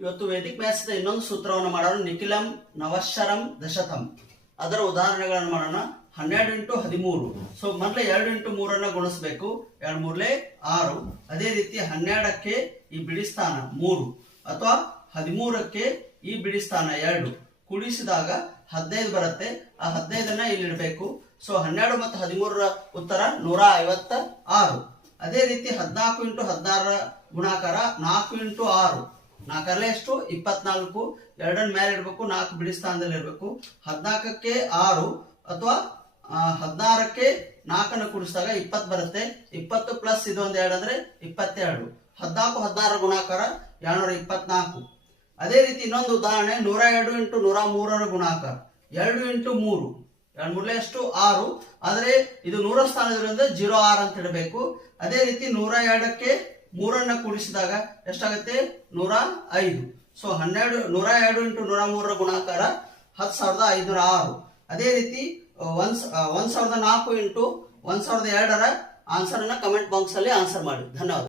ಇವತ್ತು Vedic maths ಇನ್ನೊಂದು ಸೂತ್ರವನ್ನು ಮಾಡೋಣ. ನಿಖಿಲಂ ನವಶರಂ ದಶತಂ. ಅದರ ಉದಾಹರಣೆಗಳನ್ನು ಮಾಡೋಣ. 12 ಇಂಟು 13. ಸೊ ಮೊದಲೇ 2 ಇಂಟು 3 ಗುಣಿಸಬೇಕು. 2 ಮೂರ್ಲೆ 6. ಅದೇ ರೀತಿ 12ಕ್ಕೆ ಈ ಬಿಡಿ ಸ್ಥಾನ 3 ಅಥವಾ 13ಕ್ಕೆ ಈ ಬಿಡಿ ಸ್ಥಾನ 2 ಕೂಡಿಸಿದಾಗ 15 ಬರುತ್ತೆ. ಆ 15ನ್ನ ಇಲ್ಲಿ ಇಡಬೇಕು. ಸೊ 12 ಮತ್ತು 13ರ ಉತ್ತರ 156. ಅದೇ ರೀತಿ 14 ಇಂಟು 16ರ ಗುಣಾಕಾರ 4 ಇಂಟು 6. 4 ಎಷ್ಟು 24. 2 ಮೇಲೆ ಇಡಬೇಕು, 4 ಬಿಡಿ ಸ್ಥಾನದಲ್ಲಿ ಇರಬೇಕು. 14ಕ್ಕೆ 6 ಅಥವಾ 16ಕ್ಕೆ 4 ಕೂಡಿಸಿದಾಗ 20 ಬರುತ್ತೆ. 20 ಪ್ಲಸ್ ಇದೊಂದು 2 ಅಂದ್ರೆ 22. 14 16ರ ಗುಣಾಕಾರ 224. ಅದೇ ರೀತಿ ಇನ್ನೊಂದು ಉದಾಹರಣೆ 102 ಇಂಟು 103ರ ಗುಣಾಕಾರ 2 ಇಂಟು 3. 2 ಮೂರ್ಲೆ ಎಷ್ಟು 6. ಆದ್ರೆ ಇದು 100 ಸ್ಥಾನದಿಂದ 06 ಅಂತ ಇಡಬೇಕು. ಅದೇ ರೀತಿ 102ಕ್ಕೆ 3 ಕೂಡಿಸಿದಾಗ ಎಷ್ಟಾಗುತ್ತೆ 105. ಸೊ 102 ಇಂಟು 103ರ ಗುಣಾಕಾರ 10,506. ಅದೇ ರೀತಿ 1004 ಇಂಟು 1002ರ ಆನ್ಸರ್ ಅನ್ನ ಕಮೆಂಟ್ ಬಾಕ್ಸ್ ಅಲ್ಲಿ ಆನ್ಸರ್ ಮಾಡಿ. ಧನ್ಯವಾದ.